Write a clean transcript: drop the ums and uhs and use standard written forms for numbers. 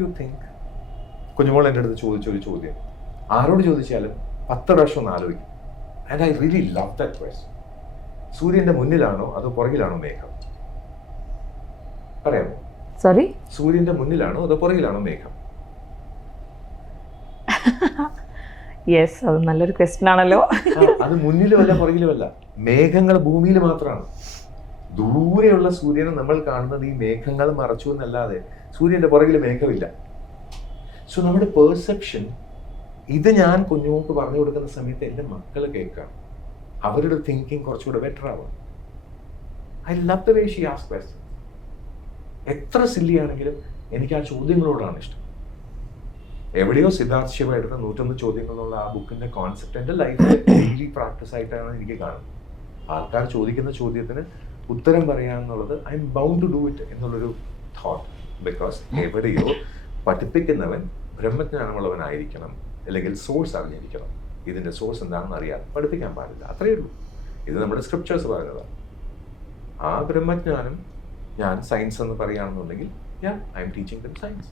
You think? കുഞ്ഞുമോൾ എൻ്റെ അടുത്ത് ചോദിച്ചൊരു ചോദ്യം ആരോട് ചോദിച്ചാലും 10 പ്രാവശ്യം ഒന്ന് ആലോചിക്കും. And I really love that question. സൂര്യന്റെ മുന്നിലാണോ അതോ പുറകിലാണോ മേഘം? പറയാമോ? സോറി, സൂര്യന്റെ മുന്നിലാണോ അതോ പുറകിലാണോ മേഘം? യെസ്, അത് നല്ലൊരു ക്വസ്റ്റ്യൻ ആണല്ലോ. അത് മുന്നിലുമല്ല പുറകിലുമല്ല, മേഘങ്ങൾ ഭൂമിയിൽ മാത്രമാണ്. ദൂരെയുള്ള സൂര്യനെ നമ്മൾ കാണുന്നത് ഈ മേഘങ്ങൾ മറച്ചു എന്നല്ലാതെ സൂര്യന്റെ പുറകിൽ മേഘമില്ല. സോ നമ്മുടെ പെർസെപ്ഷൻ, ഇത് ഞാൻ കുഞ്ഞുങ്ങൾക്ക് പറഞ്ഞു കൊടുക്കുന്ന സമയത്ത് എൻ്റെ മക്കൾ കേൾക്കാം, അവരുടെ തിങ്കിങ് കുറച്ചുകൂടെ ബെറ്റർ ആവും. I love the way she asks questions. എത്ര സില്ലി ആണെങ്കിലും എനിക്ക് ആ ചോദ്യങ്ങളോടാണ് ഇഷ്ടം. എവിടെയോ സിദ്ധാർത്ഥ് ശിവ എടുത്ത 101 ചോദ്യങ്ങൾ എന്നുള്ള ആ ബുക്കിന്റെ കോൺസെപ്റ്റ് എൻ്റെ ലൈഫിൽ ഡെയിലി പ്രാക്ടീസ് ആയിട്ടാണ് എനിക്ക് കാണുന്നത്. ആൾക്കാർ ചോദിക്കുന്ന ചോദ്യത്തിന് ഉത്തരം പറയാന്നുള്ളത് I am bound to do it എന്നുള്ളൊരു തോട്ട്. ബിക്കോസ് എവിടെയോ പഠിപ്പിക്കുന്നവൻ ബ്രഹ്മജ്ഞാനമുള്ളവനായിരിക്കണം, അല്ലെങ്കിൽ സോഴ്സ് അറിഞ്ഞിരിക്കണം. ഇതിന്റെ സോഴ്സ് എന്താണെന്ന് അറിയാതെ പഠിപ്പിക്കാൻ പാടില്ല, അത്രയേ ഉള്ളൂ. ഇത് നമ്മുടെ സ്ക്രിപ്റ്റേഴ്സ് പറയുന്നതാണ്. ആ ബ്രഹ്മജ്ഞാനം ഞാൻ സയൻസ് എന്ന് പറയുകയാണെന്നുണ്ടെങ്കിൽ I am teaching dum science.